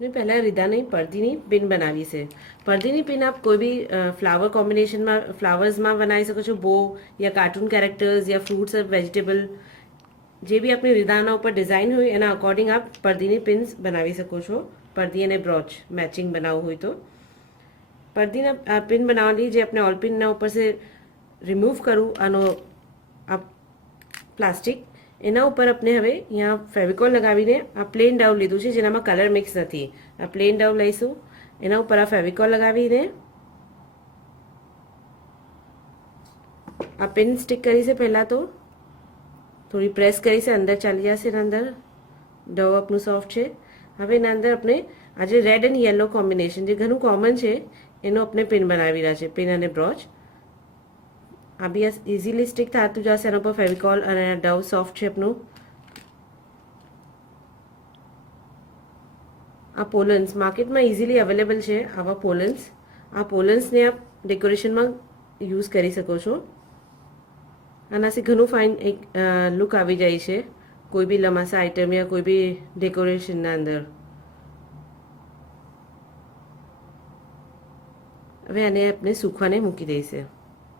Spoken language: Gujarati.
ને પહેલાં રીદાની પડદીની પિન બનાવી છે. પડદીની પિન આપ કોઈ બી ફ્લાવર કોમ્બિનેશનમાં ફ્લાવર્સમાં બનાવી શકો છો, બો યા કાર્ટૂન કેરેક્ટર્સ યા ફ્રૂટ્સ વેજીટેબલ જે બી આપણી રીદાના ઉપર ડિઝાઇન હોય એના અકોર્ડિંગ આપ પડદીની પિન્સ બનાવી શકો છો. પડદી અને બ્રોચ મેચિંગ બનાવવું હોય તો પડદીના પિન બનાવવાની જે આપણે ઓલ પિનના ઉપર से રિમૂવ કરું આનો આ પ્લાસ્ટિક એના ઉપર આપણે હવે અહીંયા ફેવિકોલ લગાવીને આ પ્લેન ડાઉ લીધું છે જેનામાં કલર મિક્સ નથી. આ પ્લેન ડાઉ લઈશું, એના ઉપર આ ફેવિકોલ લગાવીને આ પિન સ્ટિક કરી છે. પહેલાં તો થોડી પ્રેસ કરી છે, અંદર ચાલી જશે. એના અંદર ડવ આપણું સોફ્ટ છે. હવે એના અંદર આપણે આજે રેડ એન્ડ યલો કોમ્બિનેશન જે ઘણું કોમન છે એનો આપણે પિન બનાવી રહ્યા છે, પિન અને બ્રોચ. આ બી ઇઝીલી સ્ટિક થતું જશે. એના ઉપર ફેવિકોલ અને ડવ સોફ્ટ છે આપણું. આ પોલન્સ માર્કેટમાં ઇઝીલી અવેલેબલ છે. આવા પોલન્સ, આ પોલન્સને આપ ડેકોરેશનમાં યુઝ કરી શકો છો. આનાથી ઘણું ફાઇન એક લુક આવી જાય છે કોઈ બી લમાસા આઇટમ યા કોઈ બી ડેકોરેશનના અંદર. હવે આને આપણે સૂકવાને મૂકી દઈશું.